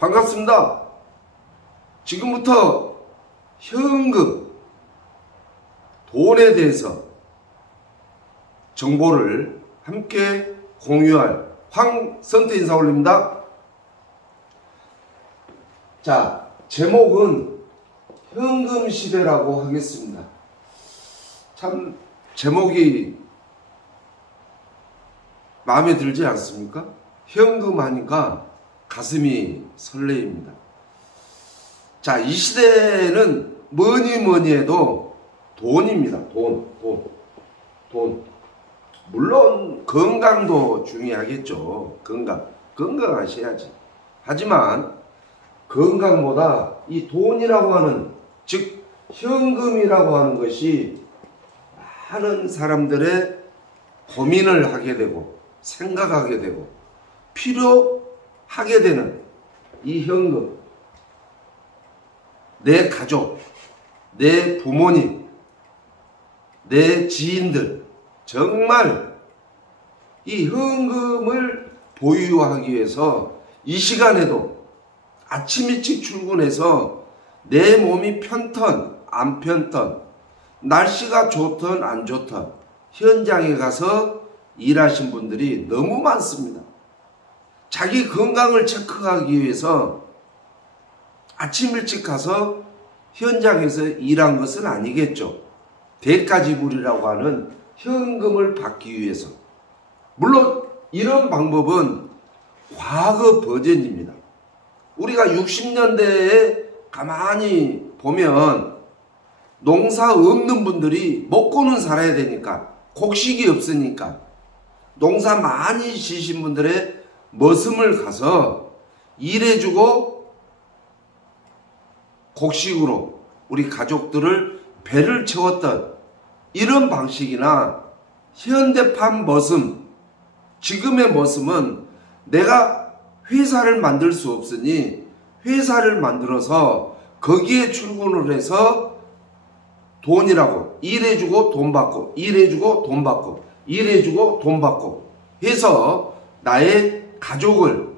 반갑습니다. 지금부터 현금, 돈에 대해서 정보를 함께 공유할 황선태 인사 올립니다. 자, 제목은 현금 시대라고 하겠습니다. 참 제목이 마음에 들지 않습니까? 현금 하니까 가슴이 설레입니다. 자, 이 시대는 뭐니 해도 돈입니다. 돈. 물론 건강도 중요하겠죠. 건강하셔야지. 하지만 건강보다 이 돈이라고 하는, 즉 현금이라고 하는 것이 많은 사람들의 고민을 하게 되고 생각하게 되고 필요하게 되는 이 현금, 내 가족, 내 부모님, 내 지인들, 정말 이 현금을 보유하기 위해서 이 시간에도 아침 일찍 출근해서 내 몸이 편턴 안 편턴, 날씨가 좋든 안 좋든 현장에 가서 일하신 분들이 너무 많습니다. 자기 건강을 체크하기 위해서 아침 일찍 가서 현장에서 일한 것은 아니겠죠. 대가지불이라고 하는 현금을 받기 위해서. 물론 이런 방법은 과거 버전입니다. 우리가 60년대에 가만히 보면 농사 없는 분들이 먹고는 살아야 되니까, 곡식이 없으니까 농사 많이 지신 분들의 머슴을 가서 일해주고 곡식으로 우리 가족들을 배를 채웠던 이런 방식이나, 현대판 머슴, 지금의 머슴은 내가 회사를 만들 수 없으니 회사를 만들어서 거기에 출근을 해서 돈이라고 일해주고 돈 받고, 일해주고 돈 받고, 일해주고 돈 받고 해서 나의 가족을,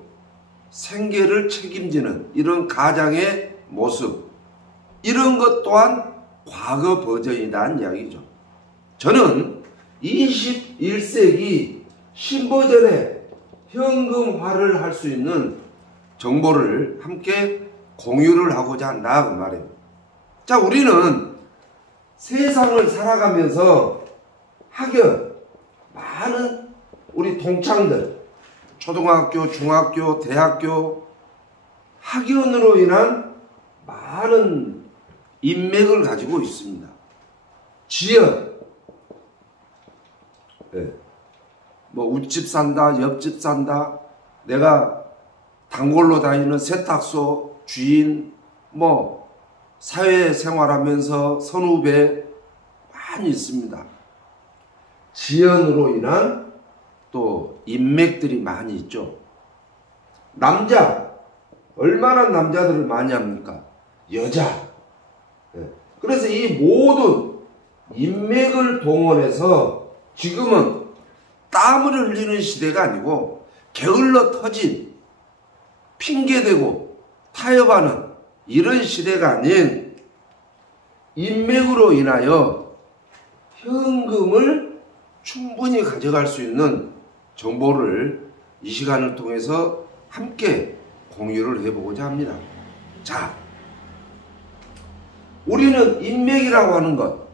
생계를 책임지는 이런 가장의 모습, 이런 것 또한 과거 버전이라는 이야기죠. 저는 21세기 신버전의 현금화를 할 수 있는 정보를 함께 공유를 하고자 한다, 그 말이에요. 자, 우리는 세상을 살아가면서 학연, 많은 우리 동창들, 초등학교, 중학교, 대학교 학연으로 인한 많은 인맥을 가지고 있습니다. 지연, 뭐 웃집 산다, 옆집 산다, 내가 단골로 다니는 세탁소 주인, 뭐 사회생활하면서 선후배 많이 있습니다. 지연으로 인한 또 인맥들이 많이 있죠. 남자, 얼마나 남자들을 많이 합니까? 여자. 그래서 이 모든 인맥을 동원해서 지금은 땀을 흘리는 시대가 아니고 게을러 터진, 핑계대고 타협하는 이런 시대가 아닌, 인맥으로 인하여 현금을 충분히 가져갈 수 있는 정보를 이 시간을 통해서 함께 공유를 해보고자 합니다. 자, 우리는 인맥이라고 하는 것,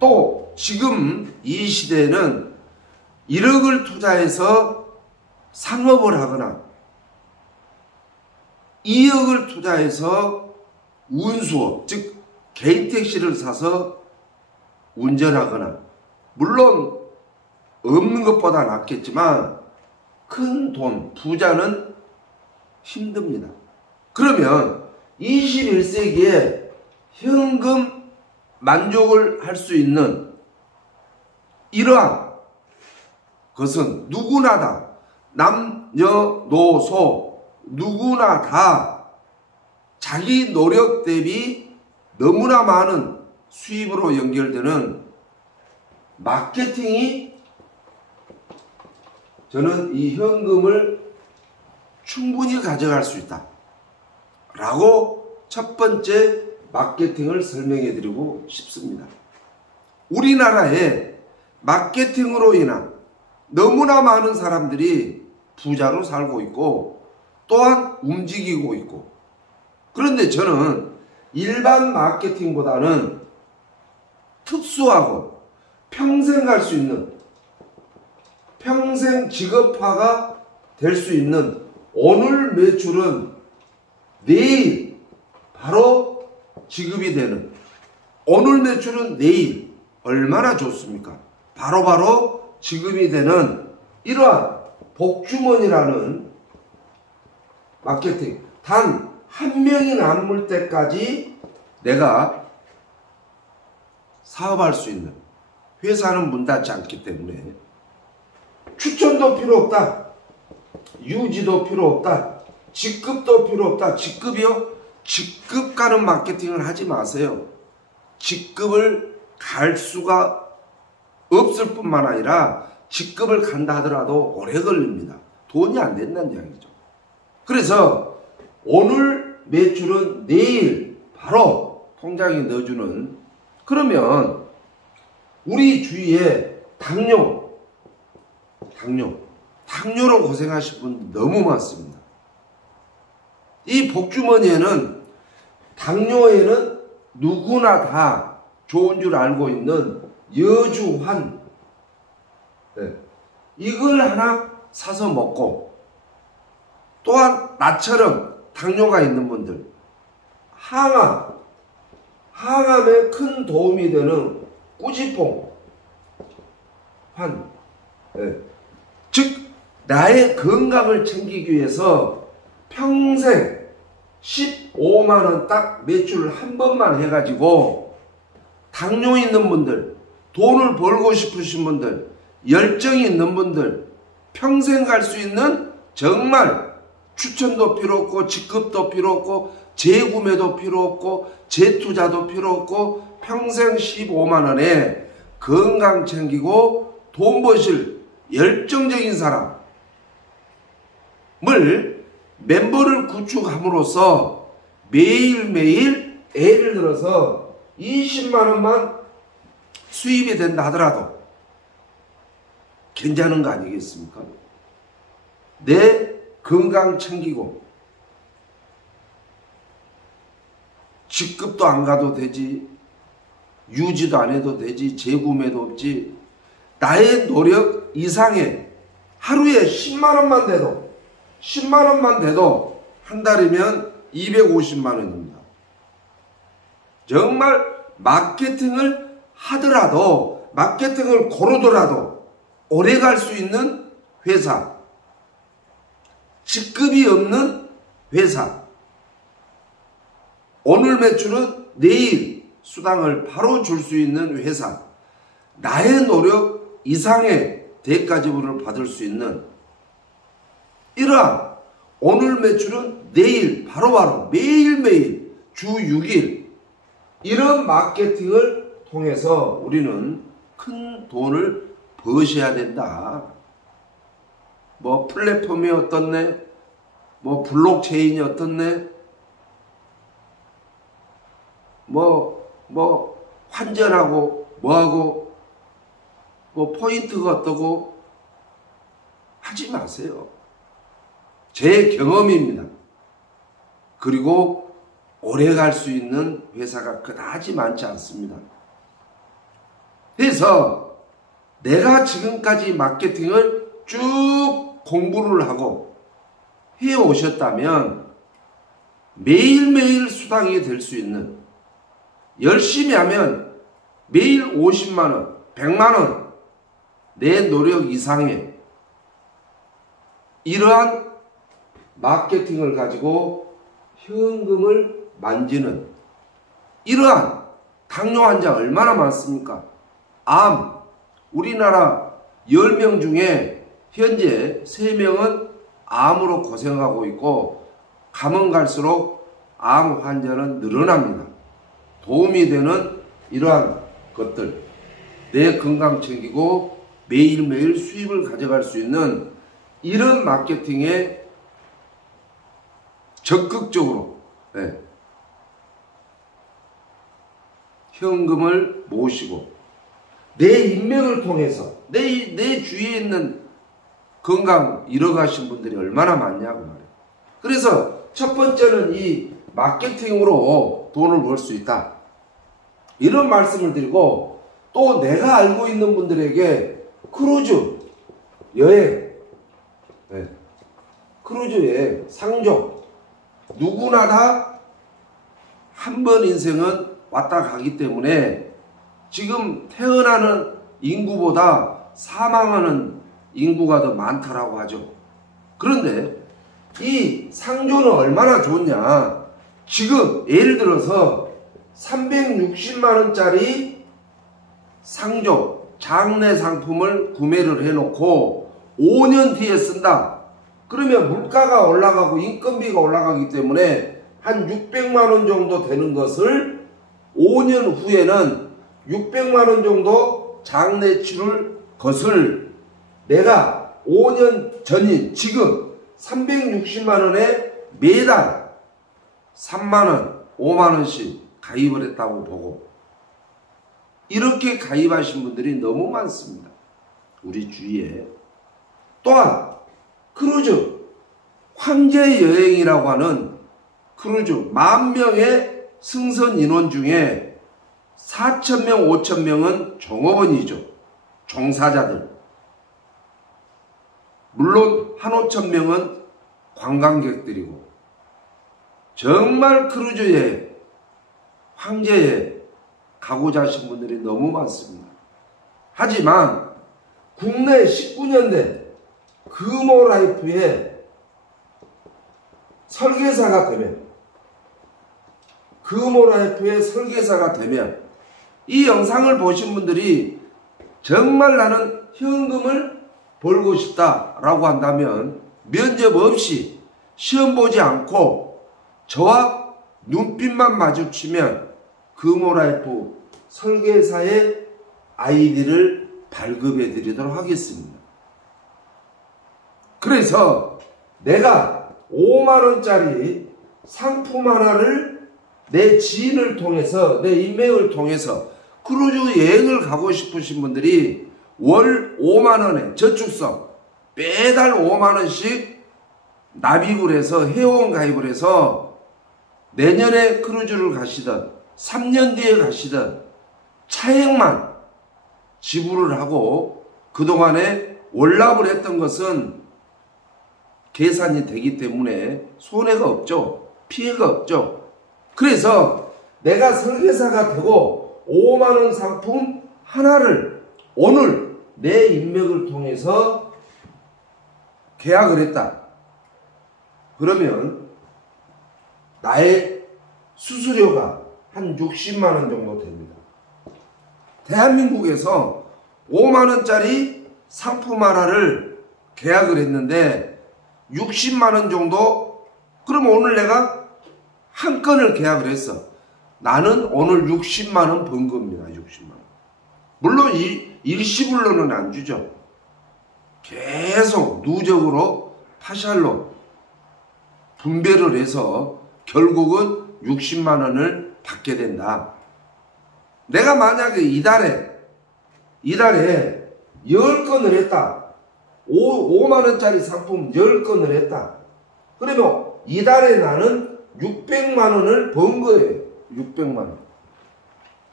또 지금 이 시대에는 1억을 투자해서 상업을 하거나 2억을 투자해서 운수업, 즉 개인 택시를 사서 운전하거나, 물론 없는 것보다 낫겠지만 큰 돈, 부자는 힘듭니다. 그러면 21세기에 현금 만족을 할 수 있는 이러한 것은 누구나 다, 남녀노소 누구나 다 자기 노력 대비 너무나 많은 수입으로 연결되는 마케팅이, 저는 이 현금을 충분히 가져갈 수 있다. 라고 첫 번째 마케팅을 설명해 드리고 싶습니다. 우리나라에 마케팅으로 인한 너무나 많은 사람들이 부자로 살고 있고 또한 움직이고 있고, 그런데 저는 일반 마케팅보다는 특수하고 평생 갈 수 있는, 평생 직업화가 될 수 있는 오늘 매출은 내일 바로 지급이 되는, 오늘 매출은 내일 얼마나 좋습니까? 바로바로 지급이 되는 이러한 복주머니라는 마케팅, 단 한 명이 남을 때까지 내가 사업할 수 있는, 회사는 문 닫지 않기 때문에 추천도 필요 없다, 유지도 필요 없다, 직급도 필요 없다. 직급이요? 직급 가는 마케팅을 하지 마세요. 직급을 갈 수가 없을 뿐만 아니라 직급을 간다 하더라도 오래 걸립니다. 돈이 안 된다는 이야기죠. 그래서 오늘 매출은 내일 바로 통장에 넣어주는, 그러면 우리 주위에 당뇨로 고생하실 분 너무 많습니다. 이 복주머니에는, 당뇨에는 누구나 다 좋은 줄 알고 있는 여주환, 이걸 하나 사서 먹고, 또한 나처럼 당뇨가 있는 분들, 항암에 큰 도움이 되는 꾸지뽕 환, 즉 나의 건강을 챙기기 위해서 평생 15만원 딱 매출을 한 번만 해가지고, 당뇨 있는 분들, 돈을 벌고 싶으신 분들, 열정이 있는 분들, 평생 갈 수 있는, 정말 추천도 필요 없고 직급도 필요 없고 재구매도 필요 없고 재투자도 필요 없고 평생 15만원에 건강 챙기고 돈 버실 열정적인 사람을 멤버를 구축함으로써 매일매일, 예를 들어서 20만원만 수입이 된다 하더라도 괜찮은 거 아니겠습니까? 내 건강 챙기고 직급도 안 가도 되지, 유지도 안 해도 되지, 재구매도 없지, 나의 노력 이상의 하루에 10만원만 돼도 한 달이면 250만원입니다. 정말 마케팅을 하더라도, 마케팅을 고르더라도 오래 갈 수 있는 회사, 직급이 없는 회사, 오늘 매출은 내일 수당을 바로 줄 수 있는 회사, 나의 노력 이상의 대가 지불을 받을 수 있는 이러한 오늘 매출은 내일 바로바로 매일매일 주 6일, 이런 마케팅을 통해서 우리는 큰 돈을 버셔야 된다. 뭐 플랫폼이 어떻네, 뭐 블록체인이 어떻네, 뭐 환전하고 뭐하고 뭐 포인트가 어떠고 하지 마세요. 제 경험입니다. 그리고 오래 갈 수 있는 회사가 그다지 많지 않습니다. 그래서 내가 지금까지 마케팅을 쭉 공부를 하고 해오셨다면 매일매일 수당이 될 수 있는, 열심히 하면 매일 50만원, 100만원 내 노력 이상의 이러한 마케팅을 가지고 현금을 만지는, 이러한 당뇨 환자 얼마나 많습니까? 암, 우리나라 10명 중에 현재 3명은 암으로 고생하고 있고, 가면 갈수록 암 환자는 늘어납니다. 도움이 되는 이러한 것들, 내 건강 챙기고 매일매일 수입을 가져갈 수 있는 이런 마케팅에 적극적으로 네. 현금을 모으시고 내 인맥을 통해서 내 주위에 있는 건강 잃어가신 분들이 얼마나 많냐고 말이에요. 그래서 첫 번째는 이 마케팅으로 돈을 벌 수 있다. 이런 말씀을 드리고, 또 내가 알고 있는 분들에게 크루즈 여행, 네. 크루즈 여행, 상종, 누구나 다 한 번 인생은 왔다 가기 때문에 지금 태어나는 인구보다 사망하는 인구가 더 많다라고 하죠. 그런데 이 상조는 얼마나 좋냐. 지금 예를 들어서 360만원짜리 상조 장내 상품을 구매를 해놓고 5년 뒤에 쓴다. 그러면 물가가 올라가고 인건비가 올라가기 때문에 한 600만원 정도 되는 것을 5년 후에는 600만원 정도 장내치를 것을 내가 5년 전인 지금 360만원에 매달 3만원, 5만원씩 가입을 했다고 보고, 이렇게 가입하신 분들이 너무 많습니다. 우리 주위에. 또한 크루즈 황제 여행이라고 하는 크루즈 10,000명의 승선 인원 중에 4,000명, 5,000명은 종업원이죠. 종사자들. 물론 1,500명은 관광객들이고, 정말 크루즈에 황제에 가고자 하신 분들이 너무 많습니다. 하지만 국내 19년 된 금호라이프의 설계사가 되면, 금호라이프의 설계사가 되면, 이 영상을 보신 분들이 정말 나는 현금을 벌고 싶다라고 한다면 면접 없이 시험 보지 않고 저와 눈빛만 마주치면 금호라이프 설계사의 아이디를 발급해 드리도록 하겠습니다. 그래서 내가 5만원짜리 상품 하나를 내 지인을 통해서, 내 인맥을 통해서 크루즈 여행을 가고 싶으신 분들이 월 5만원에 저축성 매달 5만원씩 납입을 해서 회원 가입을 해서 내년에 크루즈를 가시든 3년 뒤에 가시든 차액만 지불을 하고 그동안에 월납을 했던 것은 계산이 되기 때문에 손해가 없죠. 피해가 없죠. 그래서 내가 설계사가 되고 5만원 상품 하나를 오늘 내 인맥을 통해서 계약을 했다. 그러면 나의 수수료가 한 60만원 정도 됩니다. 대한민국에서 5만원짜리 상품 하나를 계약을 했는데 60만원 정도? 그럼 오늘 내가 한 건을 계약을 했어. 나는 오늘 60만원 번 겁니다. 60만원. 물론 일시불로는 안 주죠. 계속 누적으로 파샬로 분배를 해서 결국은 60만원을 받게 된다. 내가 만약에 이달에 10건을 했다. 5만원짜리 상품 10건을 했다. 그러면 이달에 나는 600만원을 번 거예요. 600만원.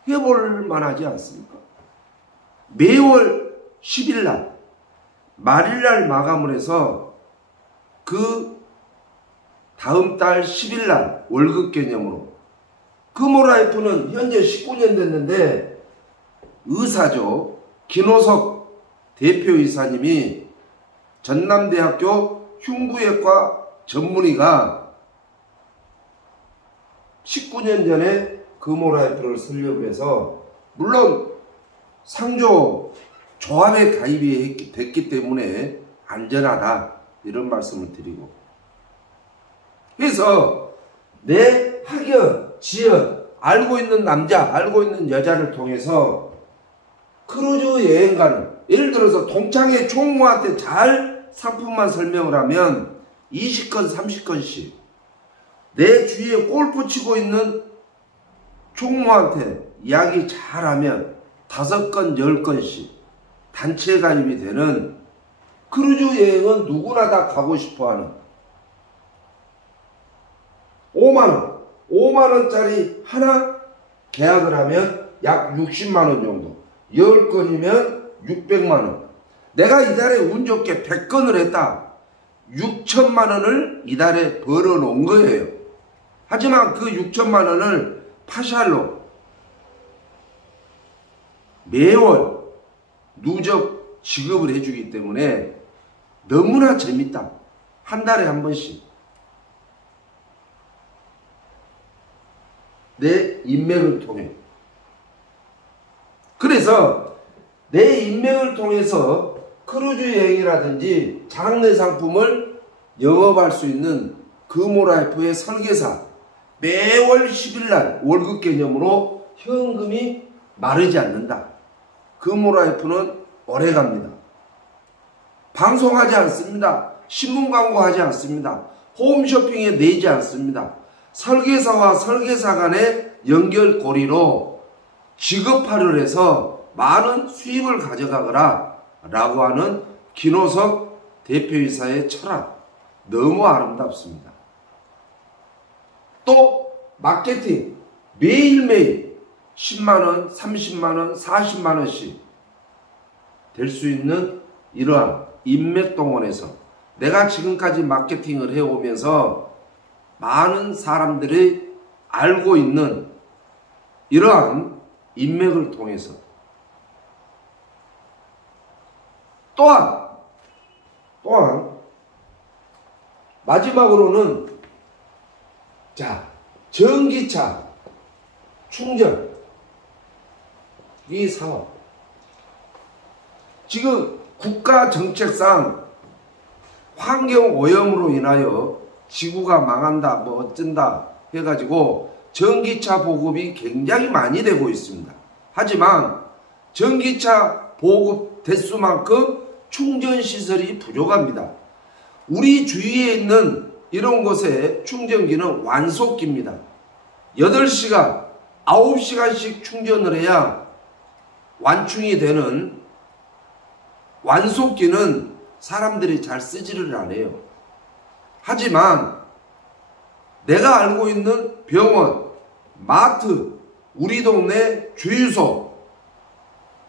해볼 만하지 않습니까? 매월 10일날 말일날 마감을 해서 그 다음 달 10일날 월급 개념으로, 금호라이프는 현재 19년 됐는데 의사죠. 김호석 대표이사님이 전남대학교 흉부외과 전문의가 19년 전에 금호라이프를 설립을 해서, 물론 상조 조합에 가입이 됐기 때문에 안전하다 이런 말씀을 드리고, 그래서 내 학연, 지연, 알고 있는 남자, 알고 있는 여자를 통해서 크루즈 여행 가는, 예를 들어서 동창회 총무한테 잘 상품만 설명을 하면 20건, 30건씩 내 주위에 골프 치고 있는 총무한테 이야기 잘하면 5건, 10건씩 단체 가입이 되는 크루즈 여행은 누구나 다 가고 싶어하는 5만원, 5만원짜리 하나 계약을 하면 약 60만원 정도, 10건이면 600만원. 내가 이달에 운 좋게 100건을 했다. 6천만원을 이달에 벌어 놓은 거예요. 하지만 그 6천만원을 파샬로 매월 누적 지급을 해주기 때문에 너무나 재밌다. 한 달에 한 번씩. 내 인맥을 통해. 그래서 내 인맥을 통해서 크루즈 여행이라든지 장래 상품을 영업할 수 있는 금호라이프의 설계사, 매월 10일날 월급 개념으로 현금이 마르지 않는다. 금호라이프는 오래갑니다. 방송하지 않습니다. 신문 광고하지 않습니다. 홈쇼핑에 내지 않습니다. 설계사와 설계사 간의 연결고리로 직업화를 해서 많은 수익을 가져가거라 라고 하는 김호석 대표이사의 철학, 너무 아름답습니다. 또 마케팅, 매일매일 10만원, 30만원, 40만원씩 될 수 있는 이러한 인맥동원에서 내가 지금까지 마케팅을 해오면서 많은 사람들이 알고 있는 이러한 인맥을 통해서 또한 마지막으로는 전기차 충전 이 사업, 지금 국가 정책상 환경오염으로 인하여 지구가 망한다 뭐 어쩐다 해가지고 전기차 보급이 굉장히 많이 되고 있습니다. 하지만 전기차 보급 대수만큼 충전시설이 부족합니다. 우리 주위에 있는 이런 곳에 충전기는 완속기입니다. 8시간, 9시간씩 충전을 해야 완충이 되는 완속기는 사람들이 잘 쓰지를 않아요. 하지만 내가 알고 있는 병원, 마트, 우리 동네 주유소,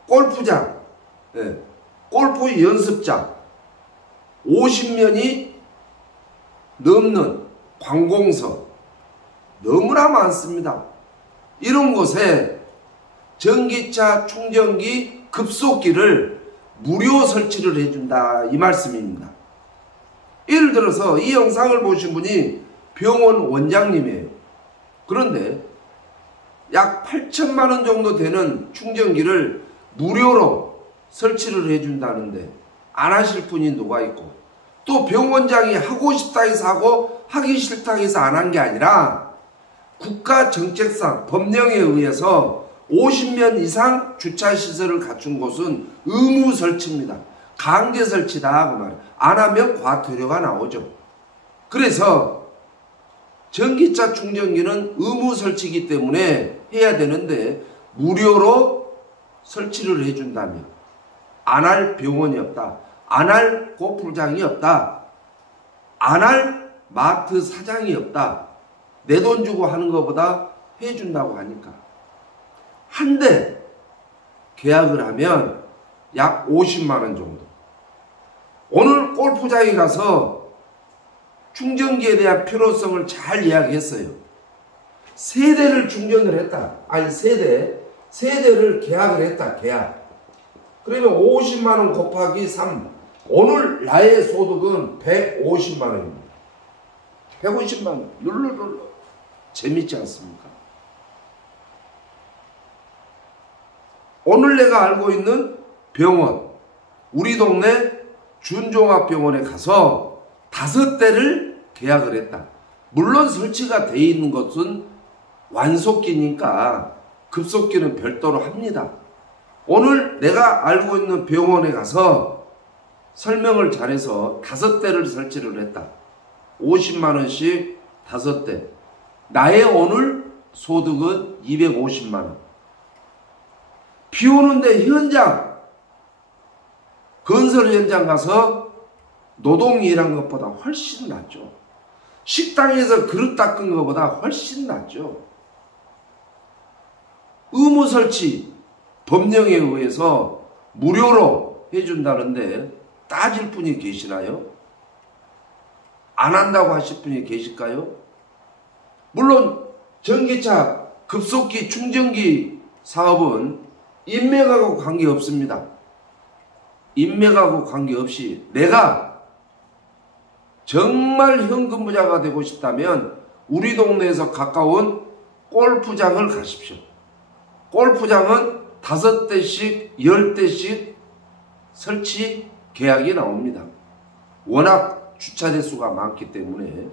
골프장, 골프 연습장, 50년이 넘는 관공서 너무나 많습니다. 이런 곳에 전기차 충전기 급속기를 무료 설치를 해준다 이 말씀입니다. 예를 들어서 이 영상을 보신 분이 병원 원장님이에요. 그런데 약 8천만원 정도 되는 충전기를 무료로 설치를 해준다는데 안 하실 분이 누가 있고, 또 병원장이 하고 싶다 해서 하고 하기 싫다 해서 안 한 게 아니라 국가 정책상 법령에 의해서 50년 이상 주차시설을 갖춘 곳은 의무 설치입니다. 강제 설치다 그 말이에요. 안 하면 과태료가 나오죠. 그래서 전기차 충전기는 의무 설치이기 때문에 해야 되는데 무료로 설치를 해준다면 안 할 병원이 없다. 안 할 골프장이 없다. 안 할 마트 사장이 없다. 내 돈 주고 하는 것보다 해준다고 하니까 한 대 계약을 하면 약 50만원 정도. 오늘 골프장에 가서 충전기에 대한 필요성을 잘 이야기했어요. 3대를 충전을 했다. 아니 3대를 계약을 했다. 계약. 그러면 50만원 곱하기 3. 오늘 나의 소득은 150만원입니다. 150만원. 룰루룰루. 재밌지 않습니까? 오늘 내가 알고 있는 병원, 우리 동네 준종합병원에 가서 5대를 계약을 했다. 물론 설치가 되어 있는 것은 완속기니까 급속기는 별도로 합니다. 오늘 내가 알고 있는 병원에 가서 설명을 잘해서 5대를 설치를 했다. 50만원씩 5대. 나의 오늘 소득은 250만 원. 비 오는데 건설 현장 가서 노동 일한 것보다 훨씬 낫죠. 식당에서 그릇 닦은 것보다 훨씬 낫죠. 의무 설치 법령에 의해서 무료로 해준다는데 따질 분이 계시나요? 안 한다고 하실 분이 계실까요? 물론 전기차 급속기 충전기 사업은 인맥하고 관계없습니다. 인맥하고 관계없이 내가 정말 현금 부자가 되고 싶다면 우리 동네에서 가까운 골프장을 가십시오. 골프장은 5대씩 10대씩 설치 계약이 나옵니다. 워낙 주차 대수가 많기 때문에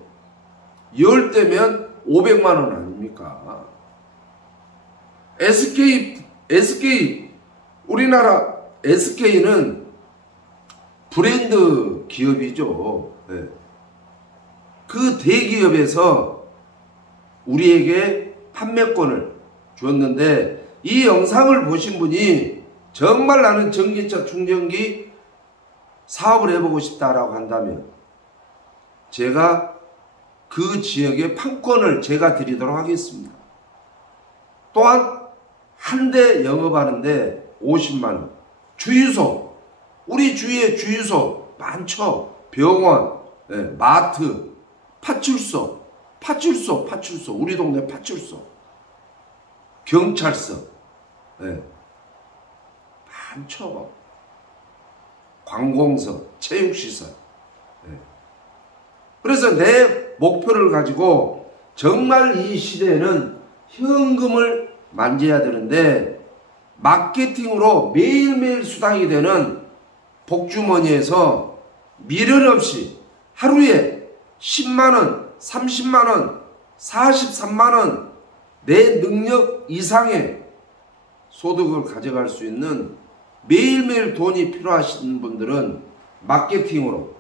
10대면 500만 원 아닙니까? SK 우리나라 SK는 브랜드 기업이죠. 네. 그 대기업에서 우리에게 판매권을 줬는데 이 영상을 보신 분이 정말 나는 전기차 충전기 사업을 해보고 싶다라고 한다면 제가 그 지역의 판권을 제가 드리도록 하겠습니다. 또한 한 대 영업하는데 50만 원. 주유소, 우리 주위에 주유소 많죠. 병원, 네, 마트, 파출소, 우리 동네 파출소, 경찰서, 네, 많죠. 관공서, 체육시설. 네. 그래서 내 목표를 가지고 정말 이 시대에는 현금을 만져야 되는데 마케팅으로 매일매일 수당이 되는 복주머니에서 미련 없이 하루에 10만원, 30만원, 43만원 내 능력 이상의 소득을 가져갈 수 있는 매일매일 돈이 필요하신 분들은 마케팅으로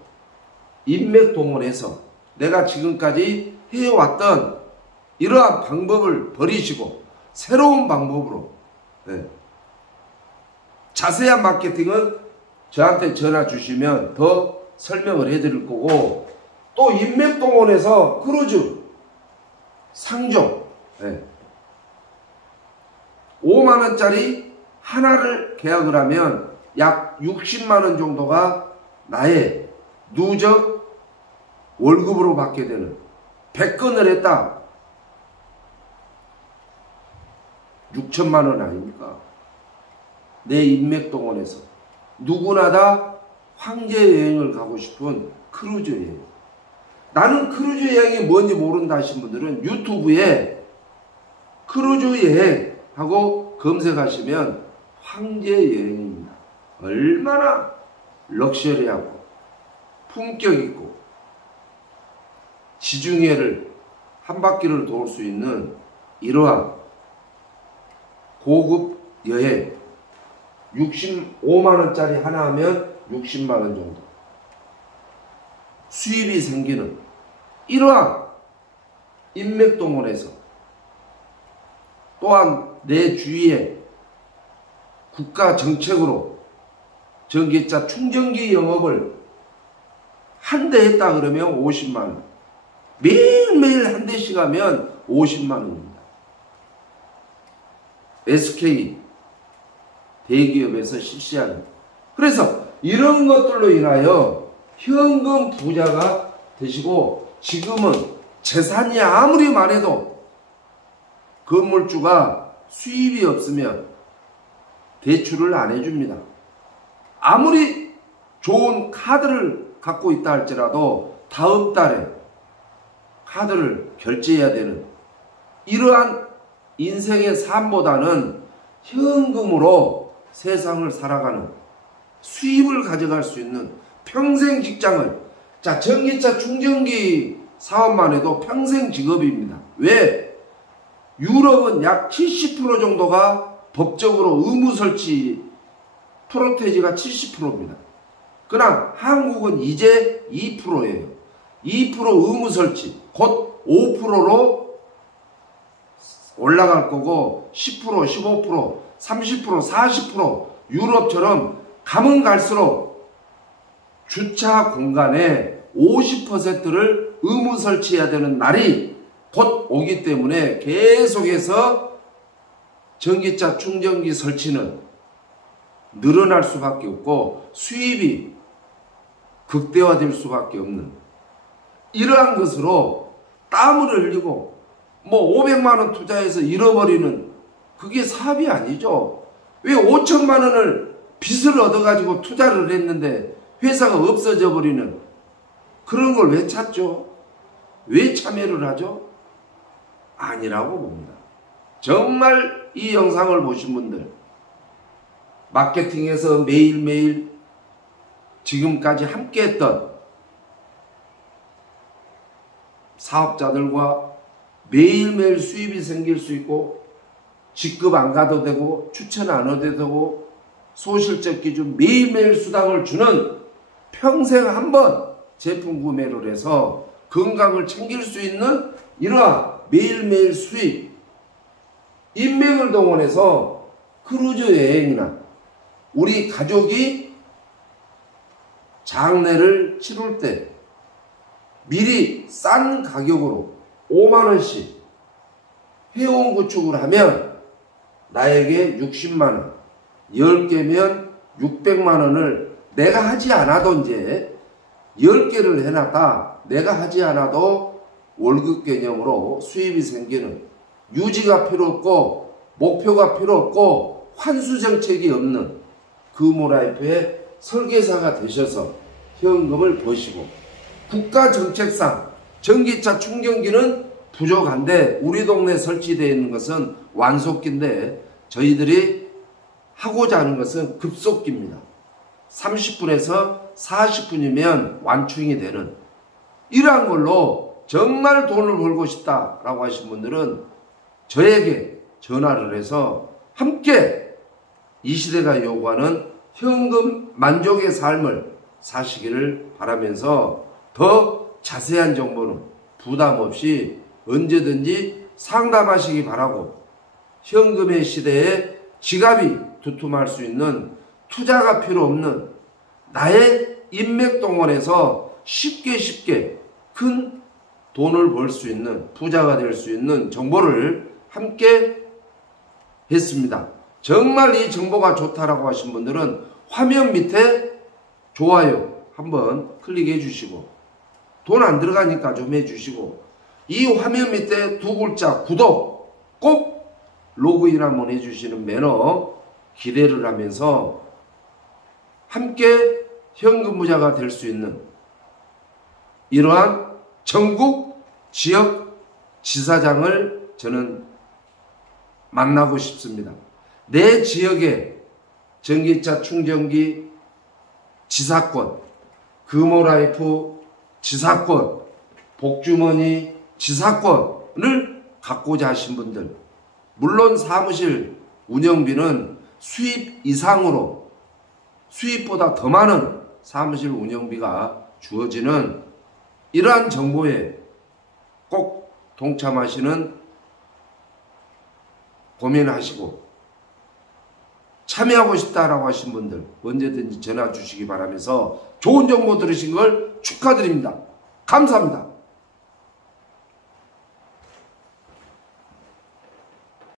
인맥 동원해서 내가 지금까지 해왔던 이러한 방법을 버리시고 새로운 방법으로, 네, 자세한 마케팅은 저한테 전화 주시면 더 설명을 해드릴 거고, 또 인맥 동원해서 크루즈 상종, 네, 5만원짜리 하나를 계약을 하면 약 60만원 정도가 나의 누적 월급으로 받게 되는, 100건을 했다 6천만원 아닙니까? 내 인맥 동원해서 누구나 다 황제 여행을 가고 싶은 크루즈 여행. 나는 크루즈 여행이 뭔지 모른다 하신 분들은 유튜브에 크루즈 여행 하고 검색하시면 황제 여행입니다. 얼마나 럭셔리하고 품격 있고 지중해를 한 바퀴를 돌 수 있는 이러한 고급 여행, 65만원짜리 하나 하면 60만원 정도 수입이 생기는 이러한 인맥 동원에서, 또한 내 주위에 국가 정책으로 전기차 충전기 영업을 한 대 했다 그러면 50만원, 매일매일 한 대씩 하면 50만원입니다. SK 대기업에서 실시하는. 그래서 이런 것들로 인하여 현금 부자가 되시고, 지금은 재산이 아무리 많아도 건물주가 수입이 없으면 대출을 안 해줍니다. 아무리 좋은 카드를 갖고 있다 할지라도 다음 달에 카드를 결제해야 되는 이러한 인생의 삶보다는 현금으로 세상을 살아가는, 수입을 가져갈 수 있는 평생 직장을, 자, 전기차 충전기 사업만 해도 평생 직업입니다. 왜? 유럽은 약 70% 정도가 법적으로 의무 설치 프로테지가 70%입니다. 그러나 한국은 이제 2%예요. 2% 의무 설치, 곧 5%로 올라갈 거고 10%, 15%, 30%, 40% 유럽처럼 가면 갈수록 주차 공간에 50%를 의무 설치해야 되는 날이 곧 오기 때문에 계속해서 전기차 충전기 설치는 늘어날 수밖에 없고 수입이 극대화될 수밖에 없는 이러한 것으로 땀을 흘리고 뭐 500만 원 투자해서 잃어버리는 그게 사업이 아니죠. 왜 5천만 원을 빚을 얻어가지고 투자를 했는데 회사가 없어져 버리는 그런 걸 왜 찾죠? 왜 참여를 하죠? 아니라고 봅니다. 정말 이 영상을 보신 분들 마케팅에서 매일매일 지금까지 함께했던 사업자들과 매일매일 수입이 생길 수 있고 직급 안 가도 되고 추천 안 해도 되고 소실적 기준 매일매일 수당을 주는 평생 한번 제품 구매를 해서 건강을 챙길 수 있는 이러한 매일매일 수입 인맥을 동원해서 크루즈 여행이나 우리 가족이 장례를 치를 때 미리 싼 가격으로 5만원씩 회원 구축을 하면 나에게 60만원 10개면 600만원을 내가 하지 않아도 이제 10개를 해놨다 내가 하지 않아도 월급 개념으로 수입이 생기는 유지가 필요 없고 목표가 필요 없고 환수 정책이 없는 금호라이프의 설계사가 되셔서 현금을 버시고 국가 정책상 전기차 충전기는 부족한데 우리 동네에 설치되어 있는 것은 완속기인데 저희들이 하고자 하는 것은 급속기입니다. 30분에서 40분이면 완충이 되는 이러한 걸로 정말 돈을 벌고 싶다라고 하신 분들은 저에게 전화를 해서 함께 이 시대가 요구하는 현금 만족의 삶을 사시기를 바라면서 더 자세한 정보는 부담 없이 언제든지 상담하시기 바라고 현금의 시대에 지갑이 두툼할 수 있는 투자가 필요 없는 나의 인맥 동원해서 쉽게 큰 돈을 벌 수 있는 부자가 될 수 있는 정보를 함께 했습니다. 정말 이 정보가 좋다라고 하신 분들은 화면 밑에 좋아요 한번 클릭해 주시고 돈 안 들어가니까 좀 해주시고 이 화면 밑에 두 글자 구독 꼭 로그인 한번 해주시는 매너 기대를 하면서 함께 현금 부자가 될 수 있는 이러한 전국 지역 지사장을 저는 만나고 싶습니다. 내 지역에 전기차 충전기 지사권, 금호라이프 지사권, 복주머니 지사권을 갖고자 하신 분들 물론 사무실 운영비는 수입 이상으로 수입보다 더 많은 사무실 운영비가 주어지는 이러한 정보에 꼭 동참하시는 고민하시고 참여하고 싶다라고 하신 분들 언제든지 전화 주시기 바라면서 좋은 정보 들으신 걸 축하드립니다. 감사합니다.